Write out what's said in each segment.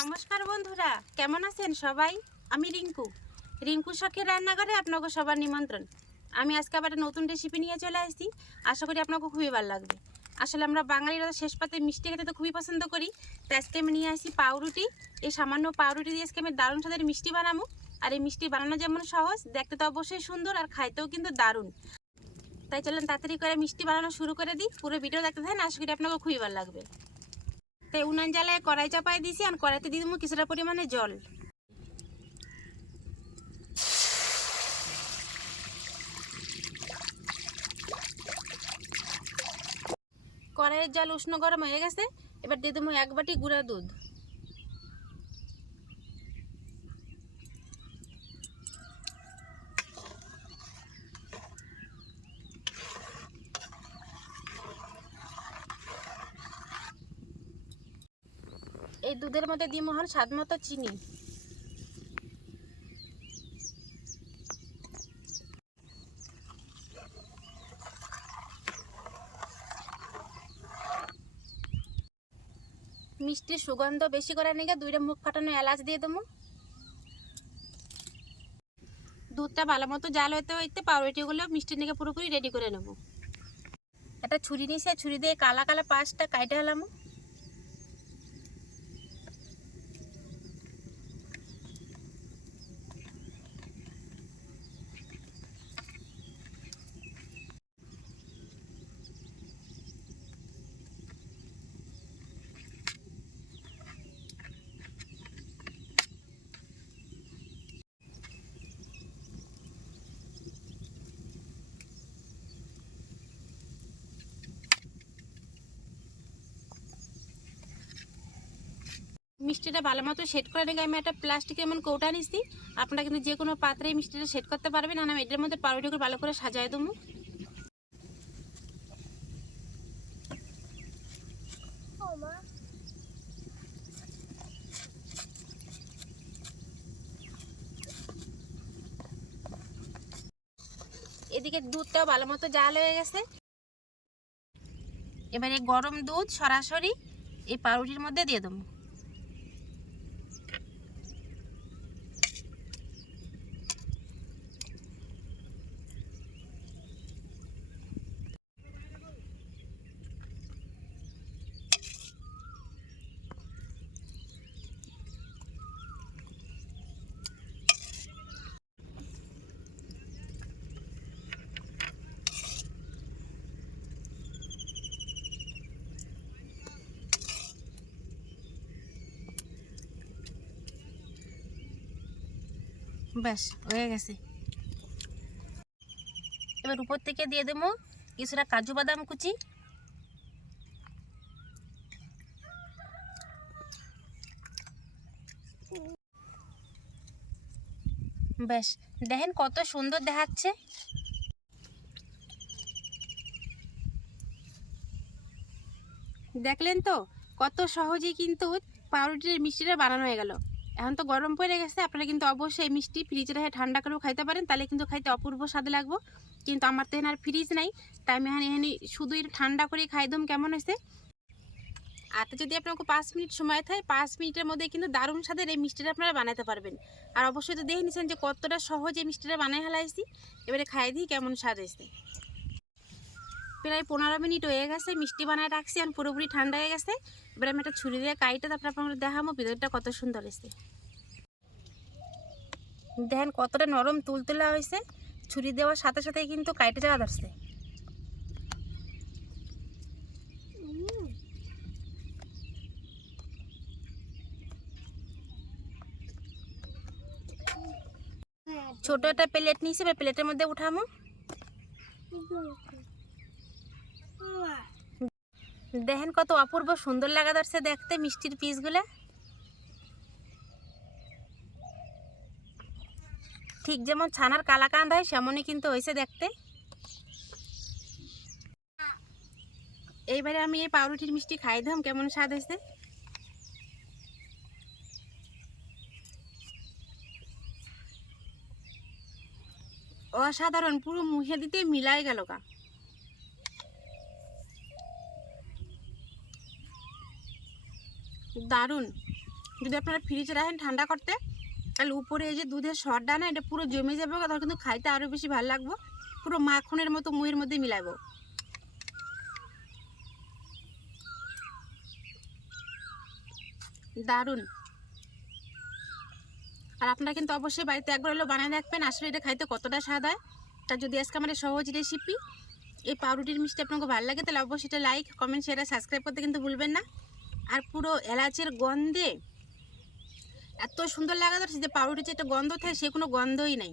নমস্কার বন্ধুরা, কেমন আছেন সবাই? আমি রিঙ্কু। রিঙ্কু শখের রান্নাঘরে আপনাকে সবার নিমন্ত্রণ। আমি আজকে আবার একটা নতুন রেসিপি নিয়ে চলে আসছি। আশা করি আপনাকে খুবই ভালো লাগবে। আসলে আমরা বাঙালিরা শেষ পাতে মিষ্টি খেতে তো খুবই পছন্দ করি। তো আজকে আমি নিয়ে আসি পাউরুটি। এই সামান্য পাউরুটি দিয়ে আজকে আমি দারুণ স্বাদের মিষ্টি বানাবো। আর এই মিষ্টি বানানো যেমন সহজ, দেখতে তো অবশ্যই সুন্দর আর খাইতেও কিন্তু দারুণ। তাই চলেন তাড়াতাড়ি করে মিষ্টি বানানো শুরু করে দিই। পুরো ভিডিও দেখতে থাকেন, আশা করি আপনাকে খুবই ভালো লাগবে। তাই উনান জ্বালায় কড়াই চাপাই দিছি আর কড়াইতে দিয়ে দেবো কিছুটা পরিমাণে জল। কড়াইয়ের জল উষ্ণ গরম হয়ে গেছে, এবার দিয়ে দেবো এক বাটি গুঁড়া দুধ। এই দুধের মধ্যে দিয়ে হল স্বাদ মতো চিনি। মিষ্টির সুগন্ধ বেশি করে নিয়ে দুইটা মুখ ফাটানো এলাচ দিয়ে দেবো। দুধটা ভালো মতো জাল হইতে হইতে পাউরুটিগুলো মিষ্টির নিকে পুরোপুরি রেডি করে নেব। একটা ছুরি নিয়েছে, ছুরি দিয়ে কালা কালা পাঁচটা কাইটে হলাম মিষ্টিটা ভালো মতো সেট করে নিয়ে আমি একটা প্লাস্টিকের এমন কৌটা নিচ্ছি আপনারা কিন্তু যে কোনো পাত্রে মিষ্টিটা সেট করতে পারবেন। আর আমি এটার মধ্যে পাউরুটিগুলো ভালো করে সাজাই দেবো। এদিকে দুধটাও ভালো মতো জাল হয়ে গেছে। এবারে গরম দুধ সরাসরি এই পাউরুটির মধ্যে দিয়ে দেবো। ব্যাস, হয়ে গেছে। এবার উপর থেকে দিয়ে দেবো কিছুটা কাজু বাদাম কুচি। ব্যাস, দেখেন কত সুন্দর দেখাচ্ছে। দেখলেন তো? কত সহজেই কিন্তু পাউরুটির মিষ্টিটা বানানো হয়ে গেল। এখন তো গরম পড়ে গেছে, আপনারা কিন্তু অবশ্যই মিষ্টি ফ্রিজে রেখে ঠান্ডা করেও খাইতে পারেন, তাহলে কিন্তু খাইতে অপূর্ব স্বাদ লাগবো। কিন্তু আমার তো এখানে আর ফ্রিজ নাই, তাই আমি এখানে এখানে শুধুই ঠান্ডা করে খাই দম কেমন হয়েছে? আর যদি আপনাকে পাঁচ মিনিট সময় থাকে, পাঁচ মিনিটের মধ্যে কিন্তু দারুণ স্বাদের এই মিষ্টিটা আপনারা বানাতে পারবেন। আর অবশ্যই তো দেখে নিচ্ছেন যে কতটা সহজ মিষ্টিটা বানাই হেলাইছি এবারে খাই দিই কেমন স্বাদ হয়েছে। প্রায় পনেরো মিনিট হয়ে গেছে, মিষ্টি বানায় রাখছি আর পুরোপুরি ঠান্ডা হয়ে গেছে। এবার আমি একটা ছুরি দিয়ে কাইটে, তারপরে আপনাদের দেখাবো, ভিতরটা কত সুন্দর হয়েছে। দেখেন কতটা নরম তুলতুলা হয়েছে, ছুরি দেওয়ার সাথে সাথে কিন্তু কাইটে যাওয়া ধরছে। ছোট একটা প্লেট নিয়েছি, এবার প্লেটের মধ্যে উঠামো দেখেন কত অপূর্ব সুন্দর লাগা ধরছে দেখতে মিষ্টির পিসগুলো। ঠিক যেমন ছানার কালাকান্দ হয়, সেমনই কিন্তু হয়েছে দেখতে। এইবারে আমি এই পাউরুটির মিষ্টি খাই দাম, কেমন স্বাদ হয়েছে? অসাধারণ, পুরো মুখে দিতে মিলাই গেল কা দারুণ। যদি আপনারা ফ্রিজে রাখেন ঠান্ডা করতে, তাহলে উপরে এই যে দুধের সরটা না, এটা পুরো জমে যাবে তখন কিন্তু খাইতে আরও বেশি ভালো লাগবো। পুরো মাখনের মতো মুয়ের মধ্যে মিলাবো দারুণ। আর আপনারা কিন্তু অবশ্যই বাড়িতে একবার হলেও বানিয়ে দেখবেন আসলে এটা খাইতে কতটা স্বাদ হয়, তা যদি আজকে আমার সহজ রেসিপি এই পাউরুটির মিষ্টি আপনাকে ভালো লাগে, তাহলে অবশ্যই এটা লাইক কমেন্ট শেয়ার সাবস্ক্রাইব করতে কিন্তু ভুলবেন না। আর পুরো এলাচের গন্ধে এত সুন্দর লাগা ধরছে যে পাউরুটির যে একটা গন্ধ থাকে, সে কোনো গন্ধই নাই।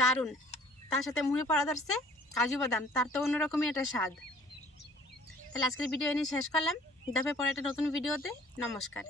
দারুণ। তার সাথে মুহে পড়া ধরছে, কাজু বাদাম, তার তো অন্যরকমই একটা স্বাদ। তাহলে আজকের ভিডিও এনে শেষ করলাম। দেখা পরে একটা নতুন ভিডিওতে। নমস্কার।